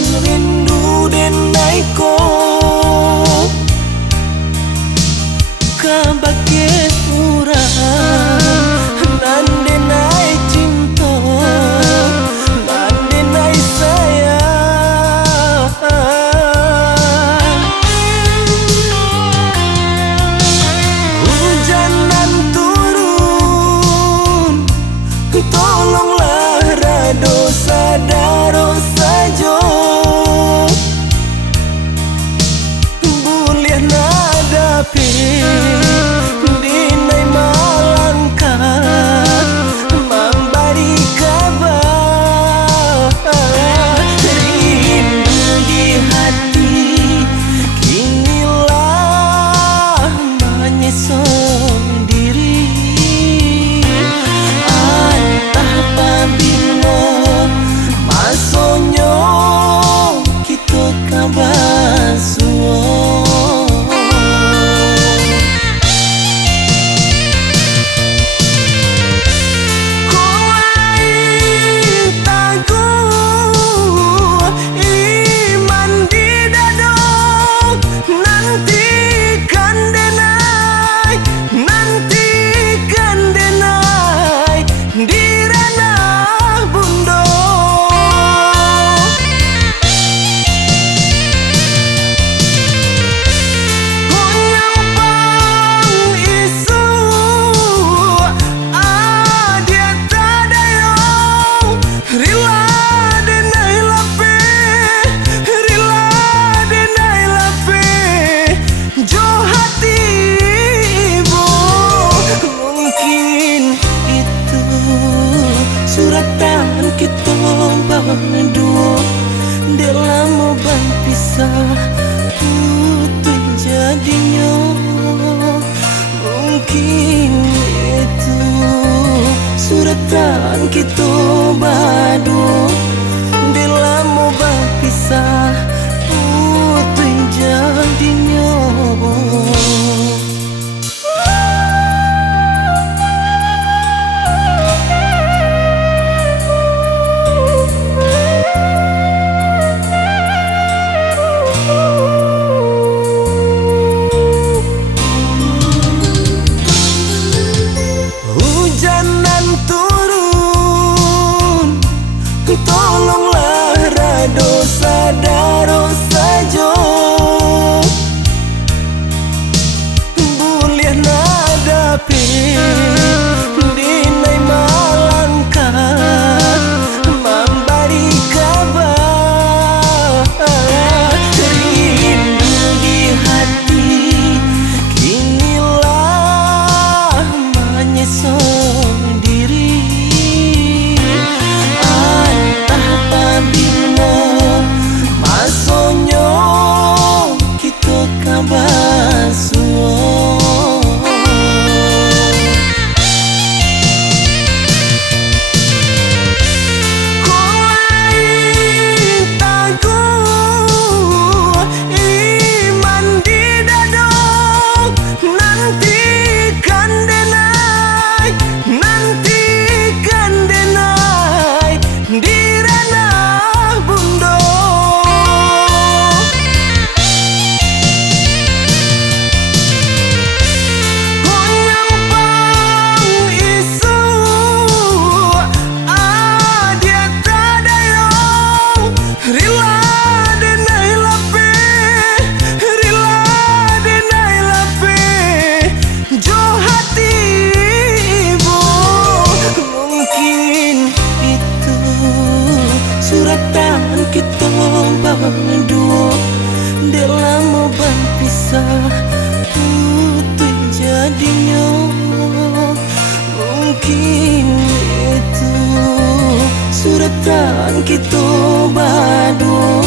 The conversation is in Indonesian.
nan rindu denai ko kabake urang nan denai cinta nan denai sayang. Hujan nan turun tolonglah rado sadaro sajo bulian hadapi dinai malangkat memberi kabar rindu di hati kinilah menyesal diri antah pabilo masonyo kita kabasuo. Suratan kita berdua dalam berpisah putus jadinya mungkin itu suratan kita berdua dalam berpisah putus jadinya. Tolonglah rado sadaro sajo bulian hadapi dinai malangkat memberi kabar rindu di hati kinilah menyesal diri masonyo kita kabasuo. Suratan kita berdua dalam berpisah putus jadinya mungkin itu suratan kita berdua